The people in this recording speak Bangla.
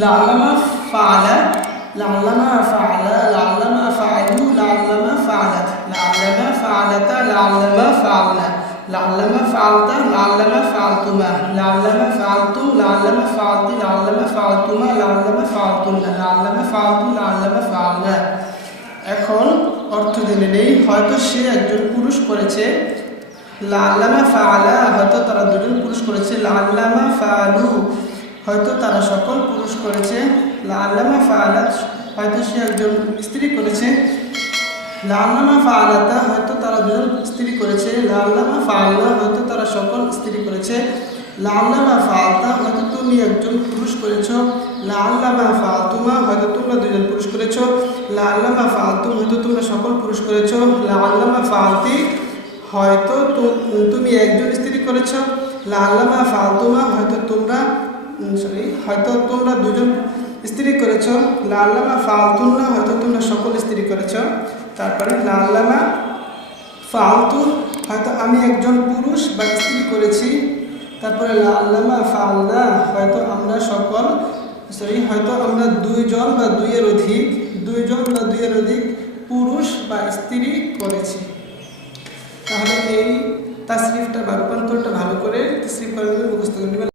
লাআল্লামা ফাআলা, লাআল্লামা ফাআলা, লাআল্লামা ফাআলু, লাআল্লামা ফাআলাত, লাআল্লামা ফাআলাতা, লাআল্লামা ফাআলনা, লাআল্লামা ফাআলতা, লাআল্লামা ফাআলতুমা, লাআল্লামা ফাআলতুম, লাআল্লামা ফাআলতি, লাআল্লামা ফাআলতুমা, লাআল্লামা ফাআলতুন্না, লাআল্লামা ফাআলতু, লাআল্লামা ফাআলনা। এখন অর্থ জেনে নেই। হয়তো সে একজন পুরুষ করেছে, লাআল্লামা ফাআলা, হয়তো তারা দুজন পুরুষ করেছে, লাআল্লামা ফাআলু, হয়তো তারা সকল পুরুষ করেছে, লাআল্লামা ফাআলাত, হয়তো সে একজন স্ত্রী করেছে, লাআল্লামা ফাআলাতা, হয়তো তারা দুজন স্ত্রী করেছে, লাআল্লামা ফাআলনা, হয়তো তারা সকল স্ত্রী করেছে, লাআল্লামা ফাআলতা, হয়তো তুমি একজন পুরুষ করেছো, লাআল্লামা ফাআলতুমা, হয়তো তোমরা দুজন পুরুষ করেছো, লাআল্লামা ফাআলতুম, হয়তো তোমরা সকল পুরুষ করেছো, লাআল্লামা ফাআলতি, হয়তো তুমি একজন স্ত্রী করেছো, লাআল্লামা ফাআলতুমা, হয়তো তোমরা দুজন স্ত্রী করেছো, লাআল্লামা ফাআলতুন্না, হয়তো তোমরা সকল স্ত্রী করেছো। তারপরে লাআল্লামা ফাআলতু, হয়তো আমি একজন পুরুষ বা স্ত্রী করেছি। তারপরে লাআল্লামা ফাআলনা, হয়তো আমরা দুইজন বা দুইয়ের অধিক পুরুষ বা স্ত্রী করেছি। তাহলে এই তাসরিফটা বা রূপান্তরটা ভালো করে তাসরিফ করে মুখস্থ করে নেবেন।